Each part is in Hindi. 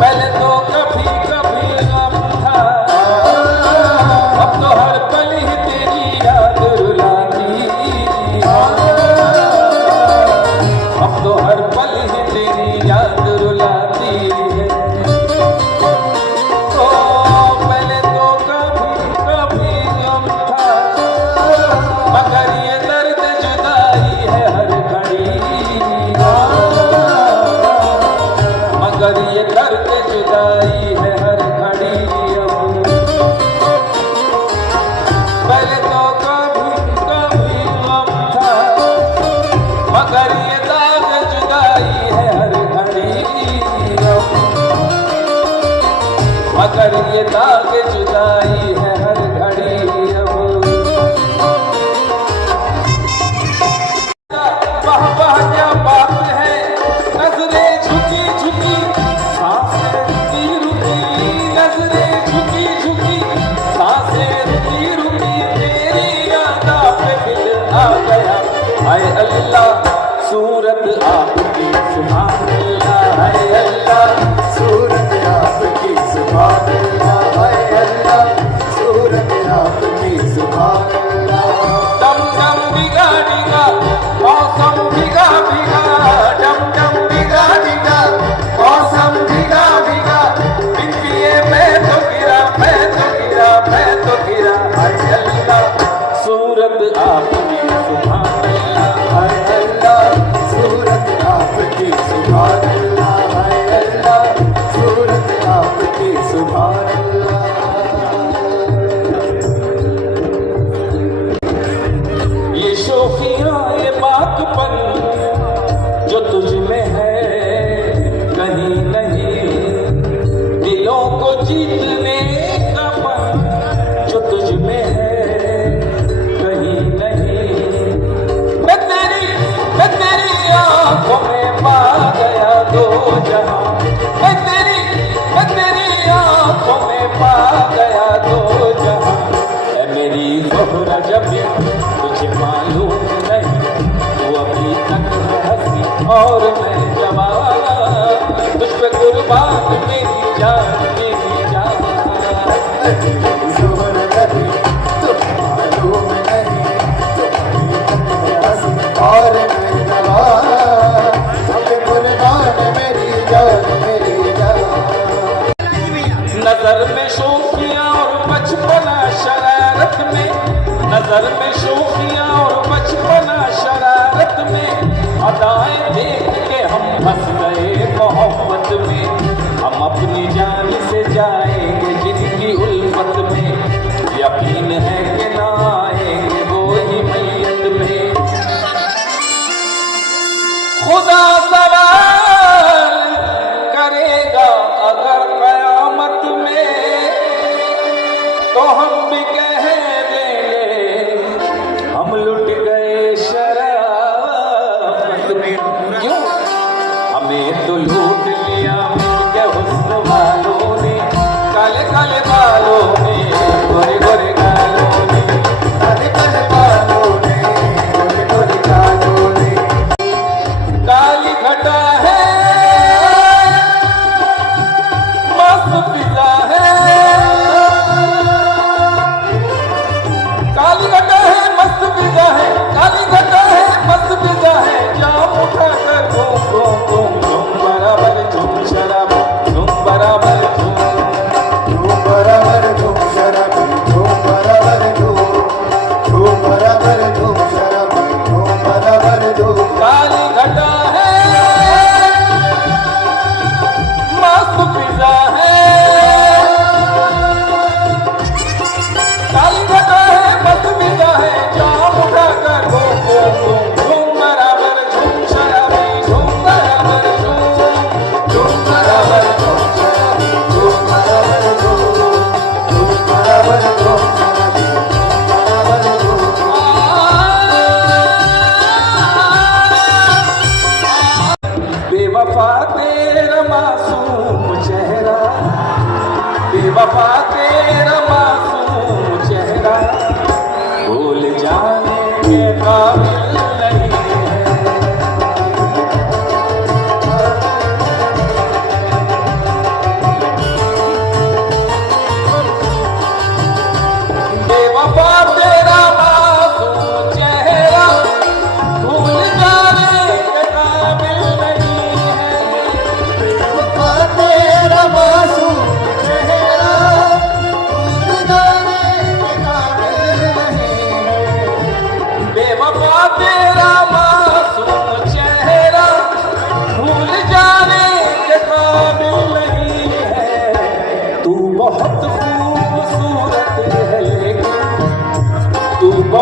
पहले तो कभी कभी गम था, अब तो हर पल ही तेरी याद रुलाती, अब तो हर पल ही तेरी याद रुलाती है। ओ पहले तो कभी कभी गम था, मगर ये दर्द जुदाई है हर घड़ी, मगर ये दर्द जुदाई है हर घड़ी। पहले तो कभी कभी गम था, मगर ये दाग जुदाई है हर घड़ी, मगर ये दाग जुदाई है हर घड़ी। वाह वाह क्या बात है, नजरें झुकी झुकी सांसें रुकी रुकी, नजरें झुकी झुकी सांसें रुकी रुकी, तेरी यादा पे दिल आ गया। हाय अल्लाह सूरत आपकी सुभान अल्लाह, हाय अल्लाह सूरत आपकी सुभान अल्लाह, हाय अल्लाह सूरत आपकी सुभान अल्लाह। डम डम भीगा भीगा मौसम भीगा भीगा, डम डम भीगा भीगा मौसम भीगा भीगा, बिन पिए मैं तो गिरा मैं तो गिरा मैं तो गिरा। हाय अल्लाह सूरत आपकी सुभान अल्लाह, हाय अल्लाह सूरत आपकी सुभान अल्लाह, हाय अल्लाह सूरत आपकी सुभान अल्लाह। ये शोखियां ये बातपन जो तुझ में है कहीं नहीं, दिलों को जीतने का पन जो तुझ में है कहीं नहीं। मैं तेरी आंखों में पा गया दो जहां, मैं तेरी आंखों में पा गया दो जहां। है मेरी ज़ोहरा जबी तुझे मालूम नहीं, तू अभी तक है हंसी और मैं जवान, तुझ पे कुर्बान मेरी जान मेरी जान। ज़ोहर नबी तुझे मालूम नहीं, तुम्हारी हंसी और मैं जवान, अब कुर्बान मेरी जान मेरी जान। नजर में शोखियां और बचपना शरारत में, नजर में शोखियां और बचपना शरारत में, अदाएं देख के हम फंस गए मोहब्बत में। हम अपनी जान से जाएंगे जिनकी उल्फत में, यकीन है कि ना आएंगे वो ही मैयत में। खुदा सवाल करेगा अगर कयामत में, तो हम भी कह देंगे हम लुट गए शरारत में। क्यों हमें तो लूट लिया उनके हुस्न वालों ने, काले काले बालों ने गोरे गोरे गालों ने, काले काले बालों ने गोरे गोरे गालों ने। काली घटा है मस्त फिजा है, काली घटा है मस्त फिजा है, काली घटा है मस्त फिजा है। जाम उठा कर घूम घूम घूम घूम बराबर झूम शराब, झूम बराबर झूम, धूम बराबर धूम शराब, धूम बराबर धूम, धूम बराबर धूम शराब, धूम बराबर धूम। काली घटा है मस्त फिजा है, काली घटा है मस्त फिजा है। जाम उठा कर घूम घूम घूम घूम बराबर झूम शराबी, झूम बराबर झूम, धूम बराबर धूम शराब, धूम बराबर धूम, धूम बराबर धूम शराब, बराबर धूम। बेवफा तेरा मासूम चेहरा, बेवफा तेरा मासूम चेहरा, भूल जाने के काबिल नहीं है।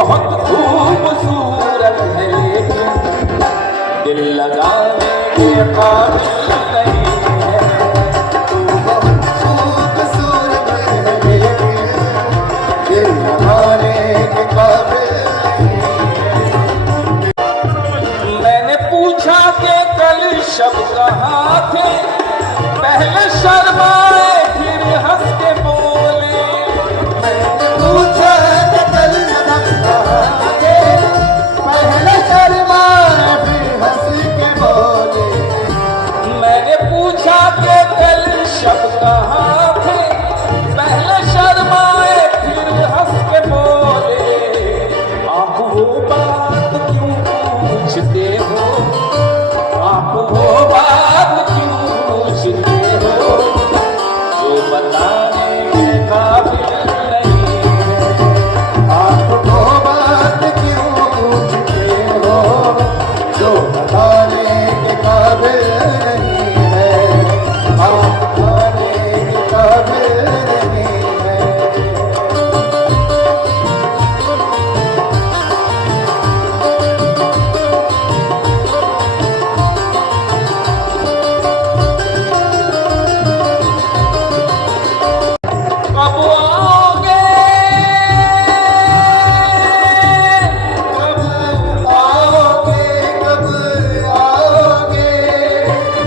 बहुत खूबसूरत है लेकिन दिल लगाने के काबिल नहीं है। खूबसूरत है लेकिन दिल लगाने के काबिल नहीं है। मैंने पूछा कि कल शब कहाँ थे, पहले शर्माए फिर हंस के बोले। मैंने पूछा कि कल शब कहाँ थे, पहले शर्माए फिर हंस के बोले। मैंने पूछा कि कल शब कहाँ थे, पहले शर्माए फिर हंस के बोले। आप वो बात क्यों पूछते हो, आप वो बात क्यों पूछते हो जो बताने के काबिल नहीं है। आप वो बात क्यों पूछते हो जो बताने के काबिल नहीं है। आप बताने के काबिल नहीं है। कब आओगे, कब आओगे कब आओगे,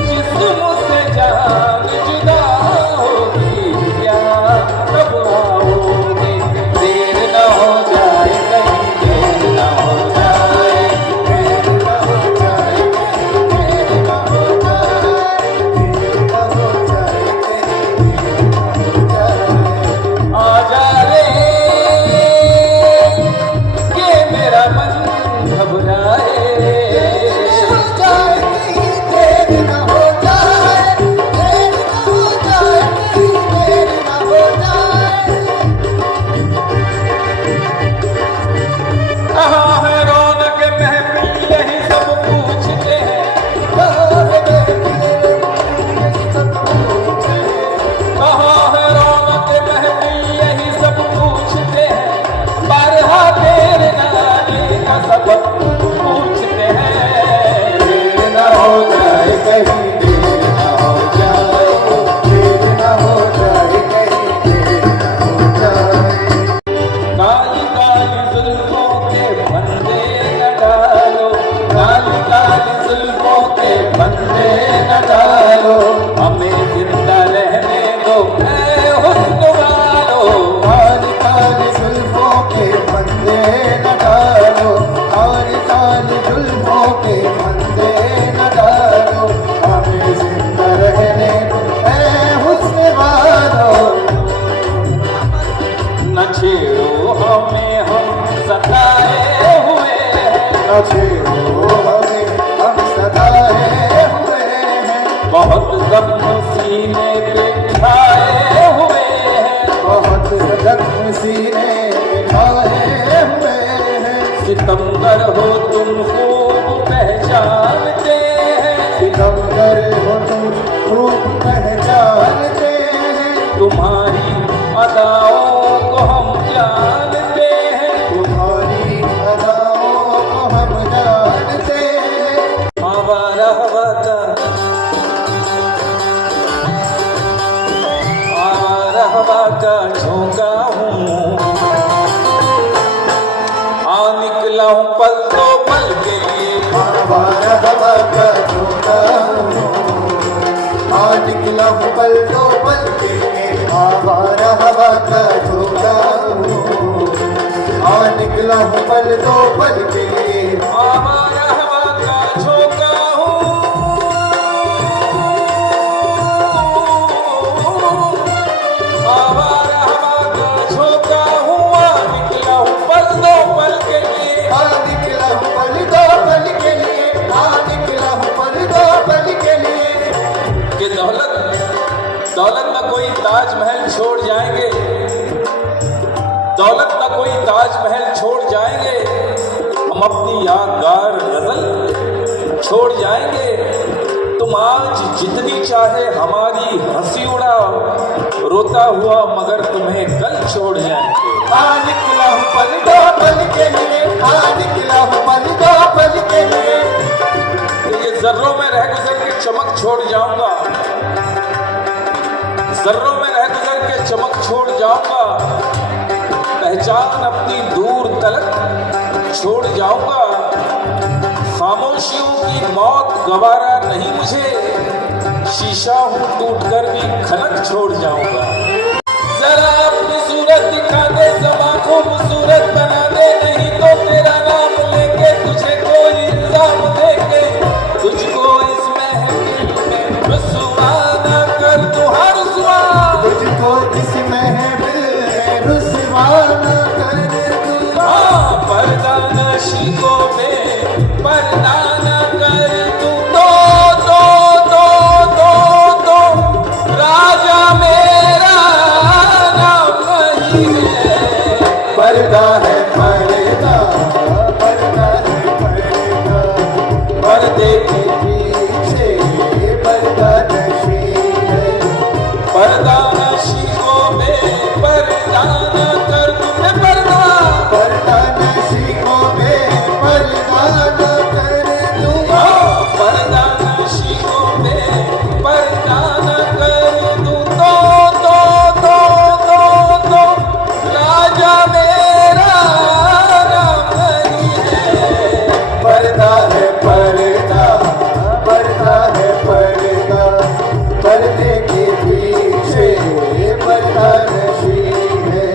जिस्म से जान जुदा होगी क्या, कब आओगे। देर न हो जाए कहीं, देर न हो जाए। देर न हो जाए कहीं, देर न हो जाए, देर न हो जाए कहीं, देर न हो जाए। आजा रे कि मेरा मन घबराए। देर न हो जाए, देर न हो जाए, देर न हो जाए। कहाँ है रौनक महफिल, यही सब पूछते हैं। कहाँ है रौनक महफिल, यही सब पूछते हैं। बारहा देर न आने का सबक पूछते हैं। देर न हो जाए कहीं, देर न हो जाए, देर न हो जाए कहीं, देर न हो जाए। काली काली जुल्फों के फंदे न डालो, काली काली जुल्फों के फंदे न डालो। हमें जिंदा रहने दो ऐ हुस्न वालो। काली काली जुल्फों के फंदे न डालो, काली काली जुल्फों के फंदे न डालो। हमें जिंदा रहने दो ऐ हुस्न वालो। न छेड़ो हमें हम सताए हुए हैं, न छेड़ो हमें हम सताए हुए हैं। बहुत जख्म सीने पे खाए हुए हैं। बहुत जख्म सीने पे खाए हुए हैं। सितमगर हो तुम खूब पहचानते हैं, सितमगर हो तुम खूब पहचानते हैं। तुम्हारी अदाओं को हम जानते हैं। तुम्हारी अदाओं को हम जानते हैं। आवारा हवा का, आवारा हवा का झोंका हूँ। आ निकला हूँ पल दो पल के लिए, आवारा हवा का झोंका हूँ। आ निकला हूँ पल दो पल के लिए। आवारा हवा का झोंका हूँ। आ निकला हूँ पल दो पल के लिए। आवारा हवा का झोंका हूँ। आवारा हवा का झोंका हूँ। आ निकला हूँ पल दो पल के लिए। आ निकला हूँ पल दो पल के लिए। आ निकला हूँ पल दो पल के लिए। कि दौलत दौलत न कोई ताजमहल छोड़ जाएंगे, दौलत न कोई ताजमहल छोड़ जाएंगे। हम अपनी यादगार गजल छोड़ जाएंगे। तुम आज जितनी चाहे हमारी हंसी उड़ाओ, रोता हुआ मगर तुम्हें कल छोड़ जाएंगे। आ निकला हूँ पल दो पल के के लिए, हाँ निकला हूँ पल दो पल के लिए। ये जर्रों में रह गुजर के चमक छोड़ जाऊंगा, जर्रों में रह गुजर के चमक छोड़ जाऊंगा, पहचान अपनी दूर तलक छोड़ जाऊंगा। खामोशियों की मौत गवारा नहीं मुझे, शीशा हूं टूटकर भी खलक छोड़ जाऊंगा। जरा अपनी सूरत दिखा दे, समा खूबसूरत बना दे, नहीं तो तेरा नाम लेके तुझे कोई इल्जाम देके तुझको इस महफिल में रुसवा न कर दूं, हर रुसवा तुझको इस महफिल में रुसवा न कर दूं। हाँ, पर्दा नशी को मैं पर्दा न कर दूं। राजा मेरा नाम नहीं है, पर्दा है पर्दा, पर्दा है पर्दा, पर्दे के पीछे पर्दा नशी है। पर्दा नशी को मैं पर्दा न कर दूं, मैं पर्दा नशी को मैं पर्दा न कर दूं। पर्दा नशी को मैं पर्दा न कर दूं। तो राजा मेरा नाम नहीं है, पर्दा है पर्दा, पर्दा है पर्दा, पर्दे के पीछे पर्दा नशी है।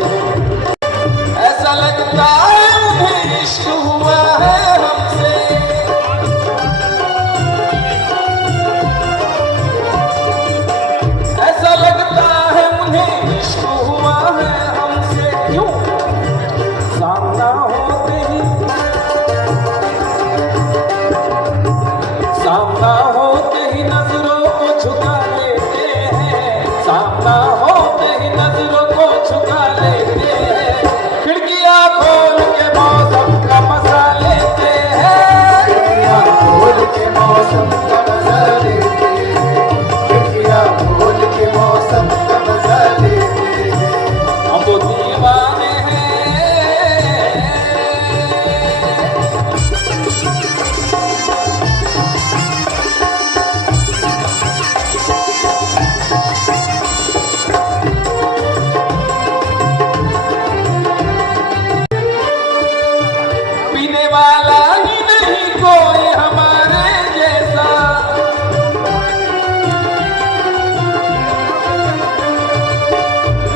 ऐसा लगता है मुझे इश्क हुआ है हमसे, ऐसा लगता है मुझे इश्क हुआ है हमसे। क्यों? सामना होते ही, सामना होते ही नजरों को झुका लेते हैं, सामना होते ही नजरों को झुका लेते हैं। खिड़कियां खोल के मौसम का मजा लेते हैं, खिड़कियां खोल के मौसम का मजा लेते हैं, खिड़कियां खोल के मौसम का मजा लेते हैं। हम वो दीवाने हैं। पीने वाला ही नहीं कोई हमारे जैसा,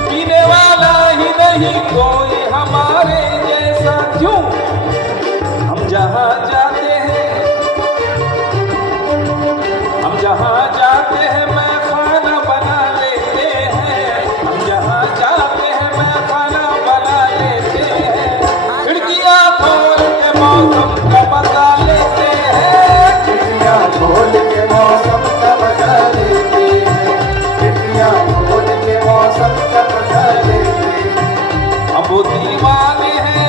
पीने वाला ही नहीं कोई हमारे जैसा। क्यों? हम जहाँ जाते हैं, हम जहाँ जाते हैं मैं खाना बना लेते हैं, हम जहाँ जाते हैं मैं खाना बना लेते हैं। खिड़कियाँ खोल के मौसम का मजा लेते हैं, खिड़कियां खोल के मौसम का मजा लेते हैं, खिड़कियां खोल के मौसम का मजा लेते हैं। हम वो दीवाने हैं।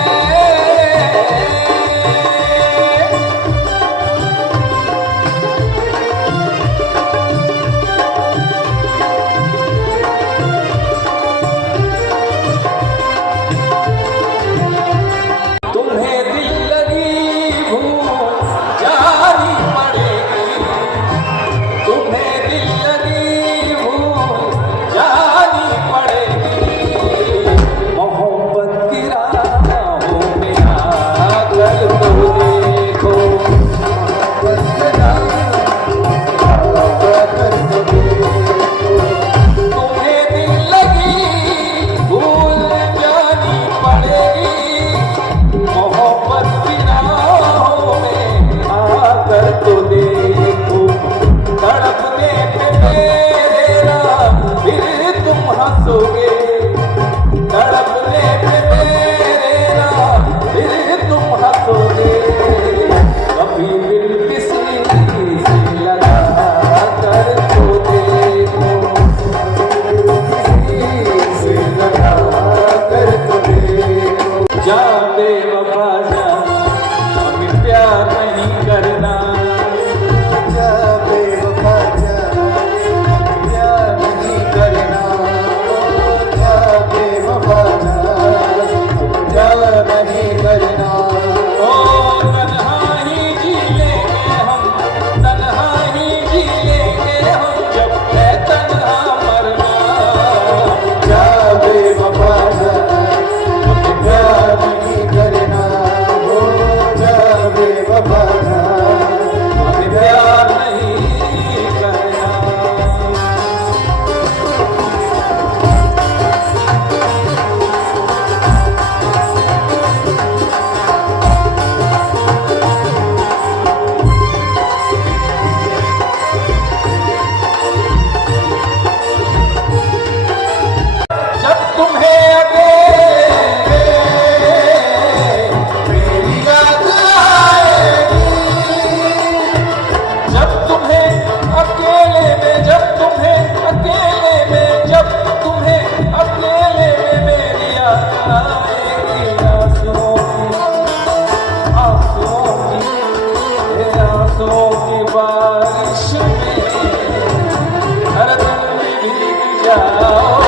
जाओ